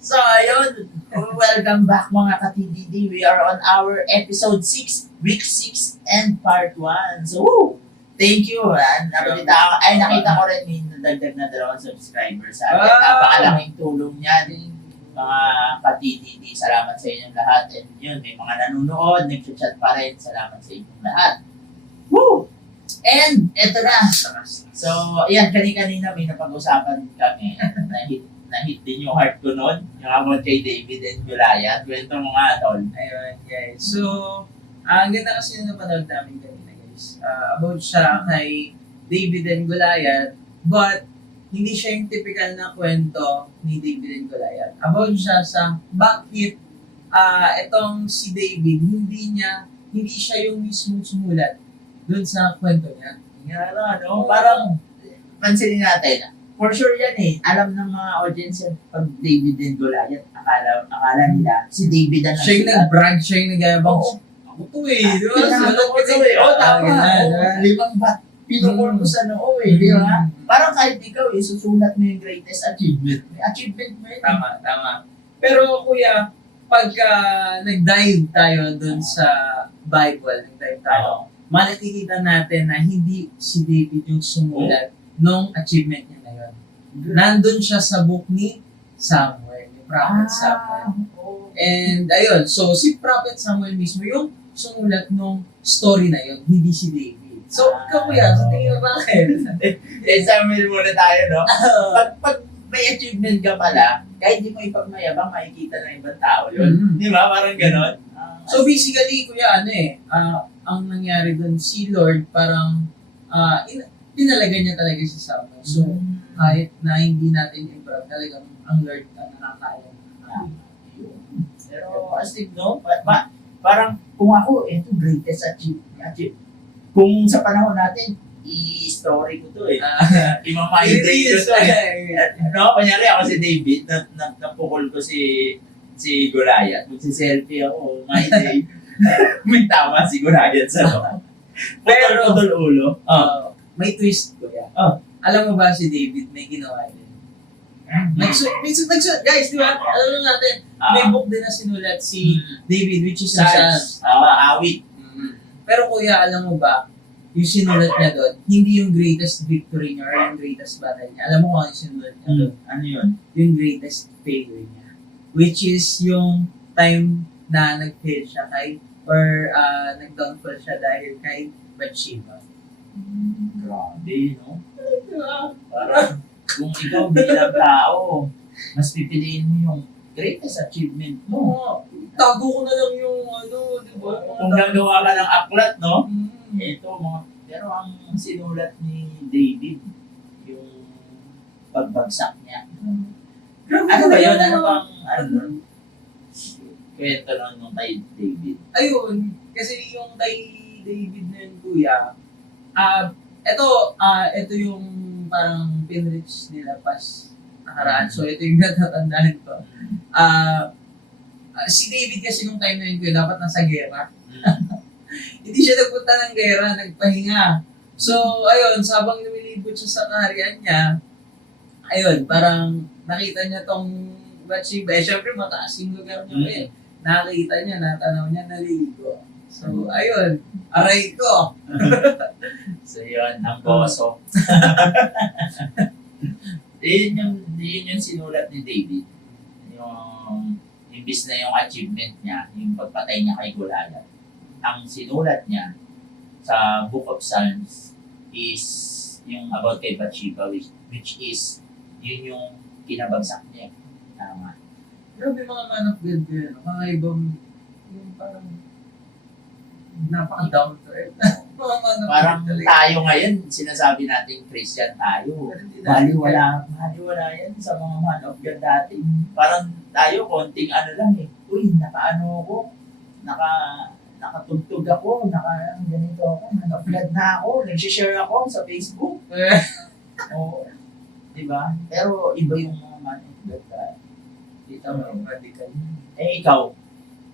So, ayun. Welcome back mga ka-TDD. We are on our episode 6, week 6 and part 1. So, woo! Thank you. Nakita ko rin may nadagdag na 2 subscribers. Napakalaking tulong niyan. Mga ka-TDD, salamat sa inyong lahat. And yun, may mga nanonood, nag-chat pa rin. Salamat sa inyong lahat. Woo! And, eto na. So, ayan, kanina may napag-usapan kami. Na-hit din yung heart ko noon. Yung about kay David and Goliath. Kwento mo nga, Tol. Ayun, guys. So, ang ganda kasi yung napanood namin kanina, guys. About siya kay David and Goliath, but hindi siya yung typical na kwento ni David and Goliath. About siya sa bakit itong si David, hindi siya yung mismong sumulat dun sa kwento niya. Nga, no? Parang, pansinin natin, for sure yan eh. Alam ng mga audience yan, pag David and Goliath, akala nila, si David ang Siya yung nag-brag, siya yung nag-ayabang. Ako to eh, di ba? Pinanalo ko to eh. Oo, tama. 5 bat. Pinukul ko sa noo eh, di ba? Parang kahit ikaw eh, susulat mo yung greatest achievement. May achievement mo yun. Tama. Pero kuya, pagka nag-dive tayo dun sa Bible, nag-dive tayo, makikita natin na hindi si David yung sumulat nung achievement niya na yun. Nandun siya sa book ni Samuel, yung Prophet Samuel. And ayun, so si Prophet Samuel mismo yung sumulat nung story na yun, hindi si David. So, kuya, sa tingin mo bakit? Samuel muna tayo, no? Pag may achievement ka pala, kahit di mo ipagmayabang, makikita ng ibang tao yun. Di ba? Parang ganon. So basically, kuya, ang nangyari dun, si Lord parang tinalaga niya talaga si Samuel. So, kahit na hindi natin i-brag, talagang ang Lord na nakakaalam. Pero astig, no? Parang kung ako, ito greatest achievement. Kung sa panahon natin, i-story ko to eh. I-migrate ko to eh. No? Kunyari ako si David, napukol ko si Goliath. Magsi-selfie ako, migrate. May tama si Goliath sa no. Pero, putol ulo. May twist, kuya. Alam mo ba si David may ginawa din? Guys, di ba? Alam natin, may book din na sinulat si David, which is Psalms. Awit. Pero kuya, alam mo ba, yung sinulat niya doon, hindi yung greatest victory niya or yung greatest battle niya. Alam mo kung ano yung sinulat niya doon? Ano yun? Yung greatest failure niya. Which is yung time na nag-fail siya or nag-downfall siya dahil kay Bathsheba. Grabe, no? Parang kung ikaw bilang tao, mas pipiliin mo yung greatest achievement mo. Tago ko na lang yung di ba? Kung gagawa ka ng aklat, no? Pero ang sinulat ni David, yung pagbagsak niya. Ano ba yun? Ano bang, kwento nung kay David? Ayun, kasi yung kay David na yun, kuya, ito yung parang pinrich nila pas nakaraan. So, ito yung natatandaan ko. Si David kasi nung time na yun, kuya, dapat nasa gera. Hindi siya nagpunta ng gera, nagpahinga. So, ayun, sabang lumilibot siya sa kaharian niya, ayun, parang nakita niya tong Bathsheba. Siyempre, mataas yung lugar niya. Nakita niya, natanaw niya, naliligo. So, ayun, aray ko. So, yun, ang boso. yun yung sinulat ni David. Yung imbis na yung achievement niya, yung pagpatay niya kay Goliath. Ang sinulat niya sa Book of Psalms is yung about kay Bathsheba, which is yun yung kinabagsak niya. Tama. Grabe mga man of God yun. Mga ibang, yung parang napaka-down to earth. Mga man of Parang God talaga. tayo ngayon, sinasabi natin Christian tayo. Baliwala yan sa mga man of God dati. Parang tayo, konting ano lang eh. Uy, nakaano ako, nakatugtog ako, ganito ako, man of God na ako, nagsishare ako sa Facebook. Oo. Diba? Pero iba yung mga man of God dati. Kita mo yung radical. Eh ikaw,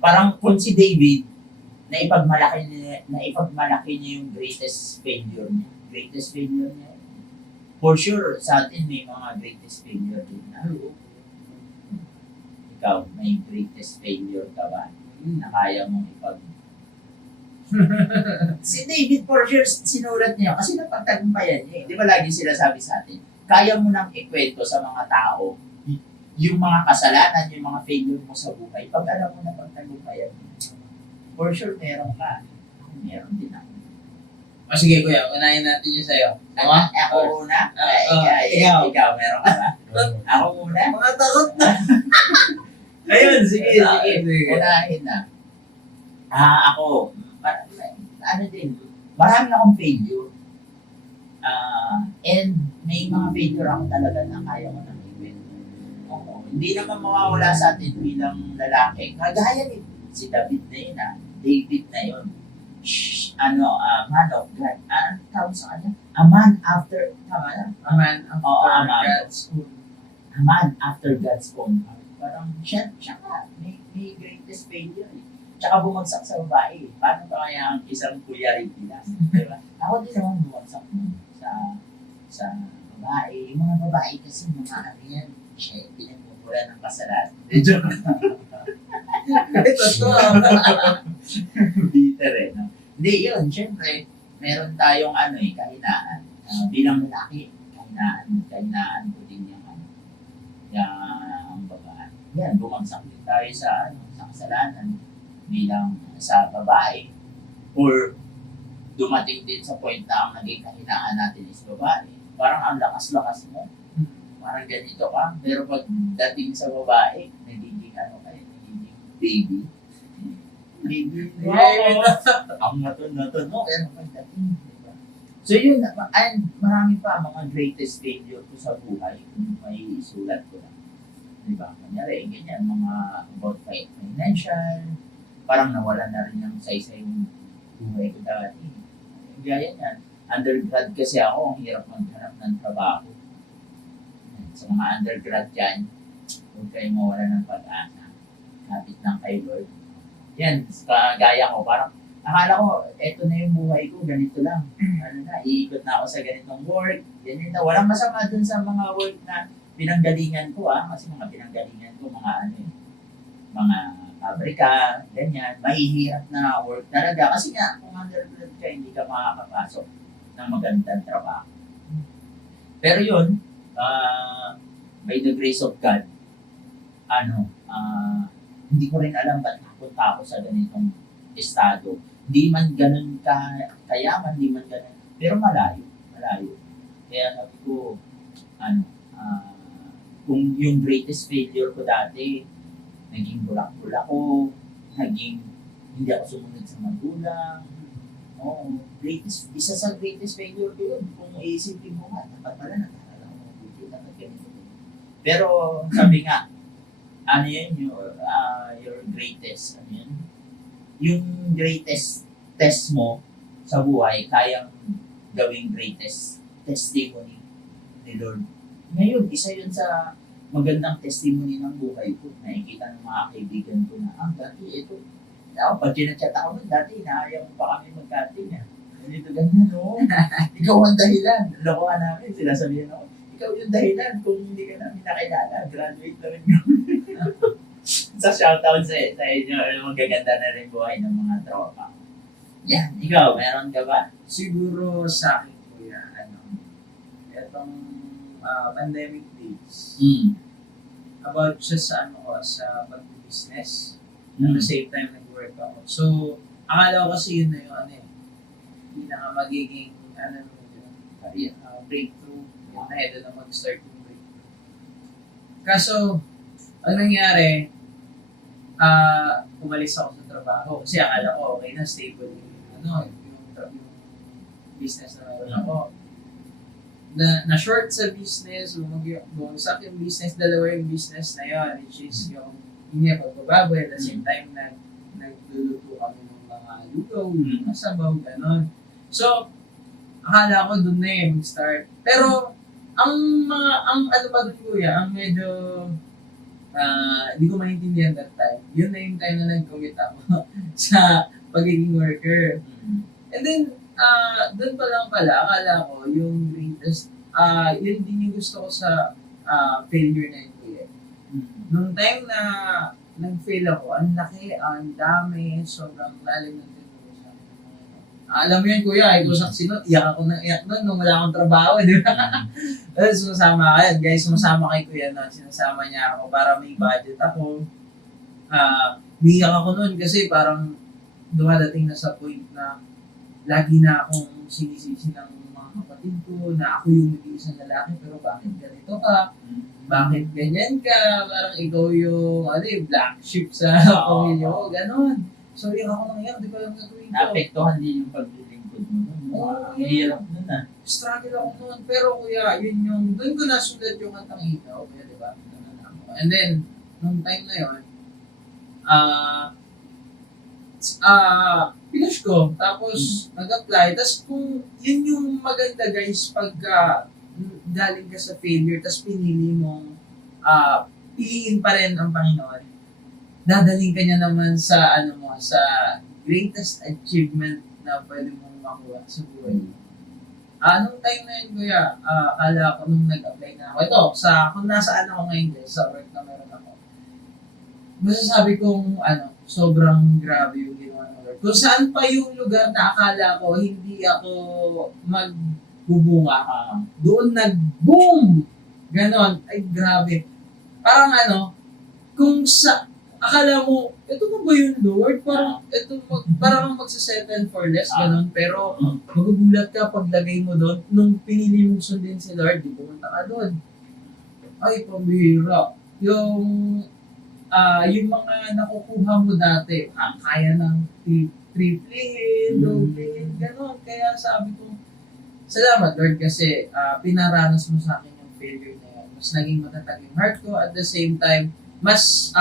parang kung si David, naipagmalaki niya yung greatest failure niya. For sure, sa atin may mga greatest failure din na. ikaw, may greatest failure ka ba? Na kaya mong Si David Porcher, sinulat niya, kasi napagtagumpayan niya eh. Di ba lagi sila sabi sa atin, kaya mo nang ikwento sa mga tao yung mga kasalanan, yung mga failure mo sa buhay, pag alam mo na pagtagumpayan mo. For sure, meron ka. Meron din ako. O sige kuya, unahin natin yung sa'yo. Ako una? Ikaw, meron ka ba? Ako muna? Mga takot na. Ayun, sige. Sige. Unahin na. Ako, ano din, marami akong failure. And may mga failure ako talaga na kaya ko nang ikwento. Hindi naman mawawala sa atin bilang lalaki. Kagaya ni si David na yun, David na yun. Man of God. Ano tawag sa kanya? A man after, tama na? A man after man. God's own. A man after God's own heart. Parang siya nga, may greatest failure eh. Tsaka bumagsak sa babae. Paano pa kaya ang isang kuya rin nila? Diba? Ako din naman bumagsak nun sa babae. Yung mga babae kasi mga ano yan, siya pinagmumula ng kasalanan. Joke. Ito to. Bitter eh. No? Hindi yun, syempre, meron tayong kahinaan. Bilang lalaki, kahinaan ko din yung babae. Yan, bumagsak din tayo sa kasalanan bilang sa babae or dumating din sa point na ang naging kahinaan natin is babae. Parang ang lakas-lakas mo. Parang ganito ka. Pero pag dating sa babae, nagiging baby. Baby. Ang naton mo. Pero pagdating. Diba? So yun, and marami pa mga greatest failure ko sa buhay. Kung may isulat ko lang. Diba? Kanyari, ganyan, mga about financial, parang nawalan na rin ng saysay yung buhay ko dati. Gaya yan. Undergrad kasi ako, ang hirap maghanap ng trabaho. Sa mga undergrad dyan, huwag kayong mawala ng pag-asa. Kapit lang kay Lord. Yan, kagaya ko, parang akala ko, eto na yung buhay ko, ganito lang. Iikot na ako sa ganitong work. Ganyan na. Walang masama dun sa mga work na pinanggalingan ko kasi mga pinanggalingan ko, mga pabrika, ganyan, mahihirap na work talaga. Kasi nga, kung undergrad ka, hindi ka makakapasok ng magandang trabaho. Pero yun, by the grace of God, hindi ko rin alam ba't napunta ako sa ganitong estado. Hindi man ganun kayaman, hindi man ganun, pero malayo. Kaya sabi ko, kung yung greatest failure ko dati, naging bulak-bulak ko, hindi ako sumunod sa magulang. Isa sa greatest failure ko yun. Kung iisipin mo nga, dapat pala nag-aaral ako mabuti, dapat ganito. Pero sabi nga, your greatest, yung greatest test mo sa buhay, kayang gawing greatest testimony ni Lord. Ngayon, isa yun sa magandang testimony ng buhay ko. Nakikita ng mga kaibigan ko na, dati ito. Pag kinachat ako nun, dati inaayang pa kami mag-cutting. Ganito ganyan, no? Ikaw ang dahilan. Lokohan namin, sila sabihin ako, ikaw yung dahilan kung hindi ka namin nakilala. Graduate na rin yun. Sa shoutout sa inyo, magaganda na rin buhay ng mga tropa. Yan, ikaw, meron ka ba? Siguro sa akin kuya, itong pandemic days. About siya sa pag-business. At the same time, nag-work ako. So, akala ko kasi yun na yung pinaka magiging breakthrough. Yun na, doon na mag-start yung breakthrough. Kaso, ang nangyari, umalis ako sa trabaho. Kasi akala ko, okay na, stable yung business na meron ako. Na-short sa business, bumagsak yung business, dalawa yung business na yun, which is yung pagbababoy, at the same time nagluluto kami ng mga lugaw, mga sabaw, gano'n. So, akala ko doon na mag-start. Pero, ang ba doon kuya, ang medyo, hindi ko maintindihan that time. Yun na yung time na nag-commit ako sa pagiging worker. And then, doon pa lang pala, akala ko yung greatest, yun din yung gusto ko sa failure na yun kuya. Nung time na nag-fail ako, ang laki, ang dami, sobrang lalim ng tinuro sa akin. Alam mo yun, kuya, ikaw sa sino, iyak ako ng iyak nun nung wala akong trabaho, di ba? Tapos sumasama ka, guys, sumasama kay kuya nun, sinasama niya ako para may budget ako. Umiyak ako nun kasi parang dumadating na sa point na lagi na akong sinisisi ng mga kapatid ko na ako yung nag-iisang lalaki pero bakit ganito ka? Bakit ganyan ka? Parang ikaw yung black sheep sa pamilya ko, ganon. So iyak ako nang iyak, di ko alam gagawin ko. Naapektuhan din yung paglilingkod mo. Oo, Hirap nun ah. struggle ako noon. Pero kuya, yun yung, doon ko nasulat yung kantang Ikaw, kaya di ba? And then, nung time na yun, pinush ko. Tapos, nag-apply. Tapos, kung yun yung maganda guys, pagka galing ka sa failure, tapos pinili mong piliin pa rin ang Panginoon, dadaling ka niya naman sa, sa greatest achievement na pwede mong makuha sa buhay mo. Nung time na yun, kuya, akala ko nung nag-apply na ako, ito, kung nasaan ako ngayon guys, sa work na meron ako, masasabi kong, sobrang grabe yung ginawa ng Lord. Kung saan pa yung lugar na akala ko, hindi ako magbubunga, doon nag-boom! Ganon, ay grabe. Parang kung akala mo, ito ba yung Lord? Parang magsasettle for less, ganon. Pero magugulat ka paglagay mo doon, nung pinili mong sundin si Lord, di pumunta ka doon. Ay, pambihira. Yung mga nakukuha mo dati, kaya ng triplehin, doblehin, gano'n. Kaya sabi ko, salamat Lord kasi pinaranas mo sa akin yung failure na yun. Mas naging matatag yung heart ko. At the same time, mas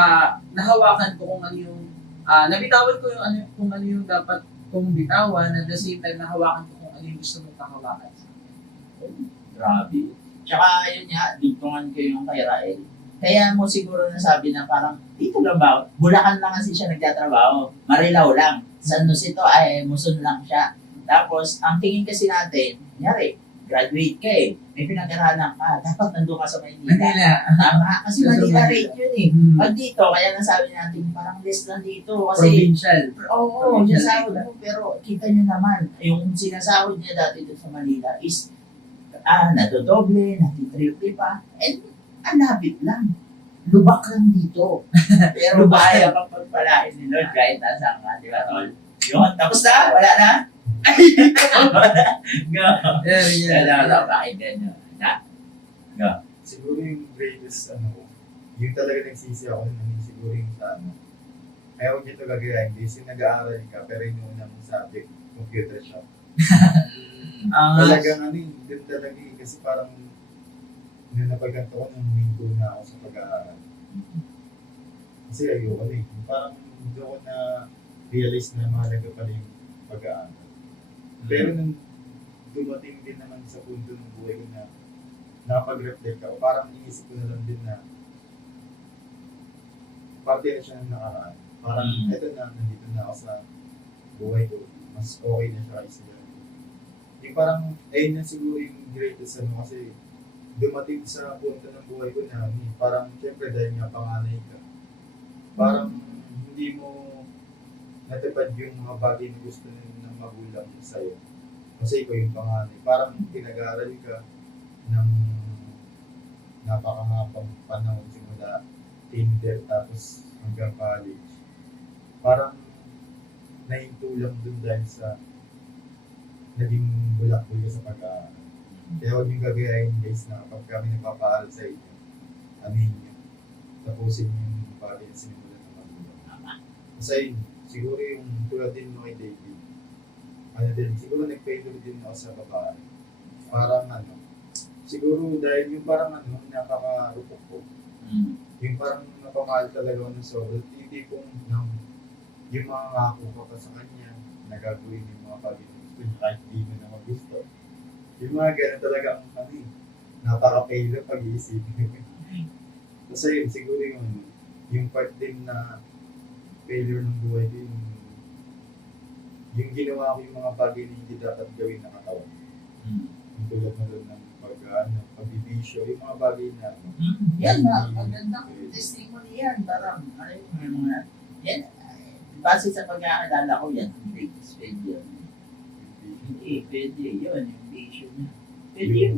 nahawakan ko kung ano yung, nabitawan ko kung ano yung dapat kong bitawan. At the same time, nahawakan ko kung ano yung gusto mong kahawakan sa akin. Grabe. Tsaka yun nga, dugtungan ko yung kay Rael. Kaya mo siguro nasabi na parang, dito lang ba? Bulacan lang kasi siya nagtatrabaho. Marilao lang. San Jose to ay Muson lang siya. Tapos, ang tingin kasi natin, kunyari, graduate ka eh. May pinag-aralan ka. Dapat nandun ka sa Maynila. Manila. Tama. Kasi Manila rate yun eh. Hmm. Pag dito, kaya nasabi natin, parang less lang dito. Kasi, Provincial. oo, yung sahod mo. Pero kita nyo naman, yung sinasahod niya dati doon sa Manila is, nadodoble, natitriple pa. And, ang lapit lang. Lubak lang dito. Pero kaya kang pagpalain ni Lord kahit nasaan ka, di ba, Tol? Yun, tapos na? Wala na? Ay, wala. Go. Wala, bakit ganyan? Go. Siguro yung greatest, yung talaga nagsisi ako nun, siguro yung ayaw niyo ito gagayahin, kasi nag-aaral ka, pero yung unang subject, computer shop. Talagang doon talaga kasi parang nung napagkanto ko, nung huminto na ako sa pag-aaral. Kasi ayoko parang doon ko na realize na mahalaga pala yung pag-aaral. Pero nung dumating din naman sa punto ng buhay ko na napag-reflect ako, parang inisip ko na lang din na parte na siya ng nakaraan. Parang eto na, nandito na ako sa buhay ko. Mas okay na siya kaysa yan. Yung parang, ayun na siguro yung greatest kasi dumating sa punto ng buhay ko na parang siyempre dahil nga panganay ka, parang hindi mo natupad yung mga bagay na gusto ng magulang sa'yo. Kasi ikaw yung panganay. Parang pinag-aaral ka ng napakahabang panahon simula kinder tapos hanggang college. Parang nahinto lang dun dahil sa naging bulak-bulak sa pag-aaral. Kaya huwag yung gagayahin guys na kapag kami nagpapaaral sa inyo, amin nyo, tapusin yung bagay na sinimulan ng magulang. Kasi siguro yung tulad din mo kay David, siguro nag-failure din ako sa babae. Parang siguro dahil yung parang napaka-rupok ko. Yung parang napamahal talaga ako ng sobra. Yung tipong yung mga ngako ka pa sa kanya, nagagawin yung mga bagay na gusto niya kahit di mo na magusto. Yung mga ganun talaga ang napaka-failure pag-iisip. Kasi yun, siguro yung part din na failure ng buhay din, yung ginawa ko yung mga bagay na hindi dapat gawin na katawan. Yung tulad na doon ng pagbibisyo, yung mga bagay na ano. Yan, magandang testimony yan. Parang, ano yung mga, yan, base sa pagkakaalala ko yan, greatest failure. Hindi, pwede yun, yung issue niya. Pwede yun,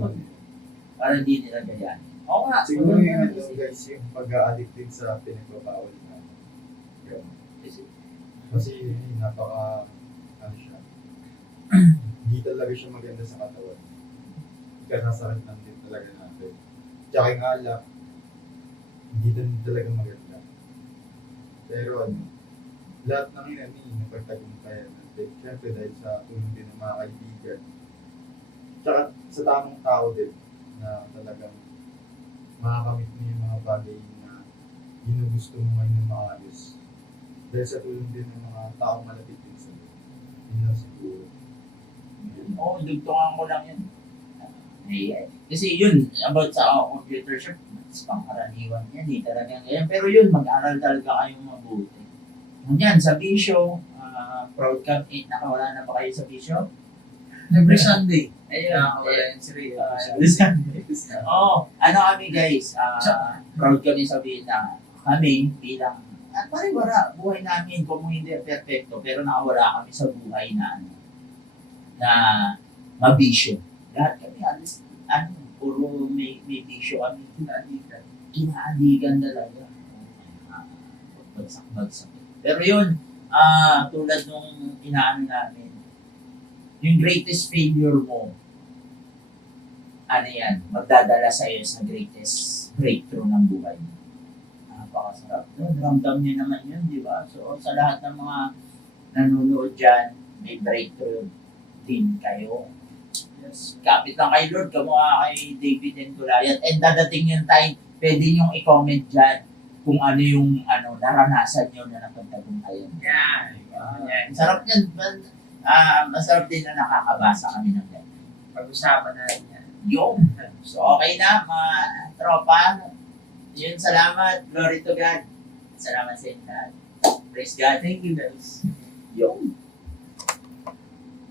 para hindi nila gayan. Oo nga, Siguro yung ano guys, yung pag-a-addict din sa pinagbabawal na. Yun. Kasi napaka, ano siya, hindi talaga siya maganda sa katawan. Kasasakit lang din talaga natin. Tsaka yung alak, hindi din talaga maganda. Pero ano, lahat ng yun, napagtagumpayan natin. Siyempre dahil sa tulong din ng mga kaibigan. Tsaka sa tamang tao din, na talagang makakamit mo yung mga bagay na ginugusto mo ngayon ng maayos. Dahil sa tulong din ng mga taong malapit din sa iyo. Yun lang siguro. Oo, dugtungan ko lang yun. Kasi yun, about sa computer shop, mas pangkaraniwan yan eh, talagang ganyan. Pero yun, mag-aral talaga kayong mabuti. Yan, sa bisyo, proud ka, nakawala na ba kayo sa bisyo? Every Sunday. Ayun, Nakakawala yan si Ray. Oo, ano kami guys, proud kami sabihin na kami bilang, at pariwara, buhay namin, kung hindi perfecto, pero nakawala kami sa buhay na, na mabisyo. Lahat kami, puro may bisyo kami, kinaaligan talaga. Bagsak. Pero yun, tulad nung inaano namin, yung greatest failure mo, ano yan, magdadala sa iyo sa greatest breakthrough ng buhay mo. Napakasarap. Ramdam niyo naman yun, di ba? So, sa lahat ng mga nanonood dyan, may breakthrough din kayo. Yes. Kapit lang kay Lord, kamukha kay David and Goliath. And dadating yung time, pwede nyo i-comment dyan kung ano yung naranasan nyo na napagtagumpayan. Yan. Yan. Sarap yan. Masarap din na nakakabasa kami ng ganyan. Pag-usapan natin yan. Yung. So, okay na, mga tropa. Yun, salamat. Glory to God. Salamat sa inyo lahat. Praise God. Thank you guys. Yung.